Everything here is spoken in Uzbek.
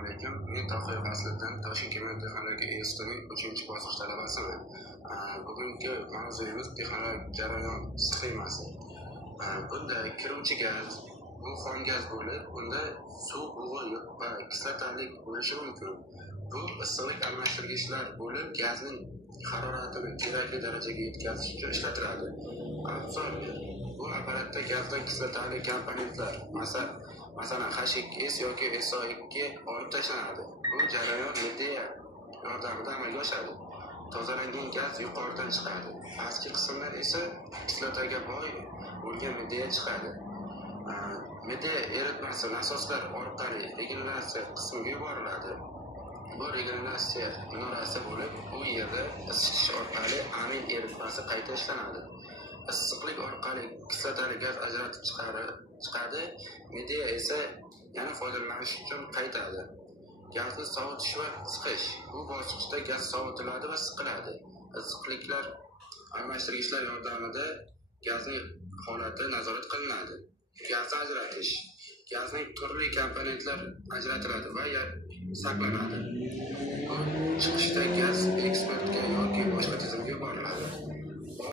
Assalomu alaykum. Men Tohir Fasliddin, Toshkent kimyo texnologiya institutining 3-bosqich talabasiman. Bugungi mavzuyimiz texnologik jarayon sxemasi. Bunda kiruvchi gaz bu xom gaz bo'lib, unda suv, bug'u va kislotalik bo'lishi mumkin. Bu issiqlik almashtirgichlar bo'lib, gazning haroratini kerakli darajaga yetkazish uchun ishlatiladi. Absorber bu apparatda gazdan kislotali komponentlar, masalan H2S yoki SO2 olib tashlanadi. Bu jarayon media yordamida amalga oshadi. Tozalangan gaz yuqoridan chiqadi. Pastki qismdan esa kislotaga boy bo'lgan media chiqadi. Media eritmasi nasoslar orqali regeneratsiya qismiga yuboriladi. Bu regeneratsiya minorasi bo'lib, bu yerda isitish orqali amin eritmasi qayta ishlanadi. Issiqlik orqali kislotali gaz ajratib chiqadi. Media esa yana foydalanish uchun qaytadi. Gazni sovutish va siqish. Bu bosqichda gaz sovitiladi va siqiladi. Issiqliklar almashtirgichlar yordamida gazning holati nazorat qilinadi. Gazni ajratish. Gazning turli komponentlar ajratiladi va saqlanadi. Bu chiqishda gaz eksportga yoki boshqa tizimga yuboriladi.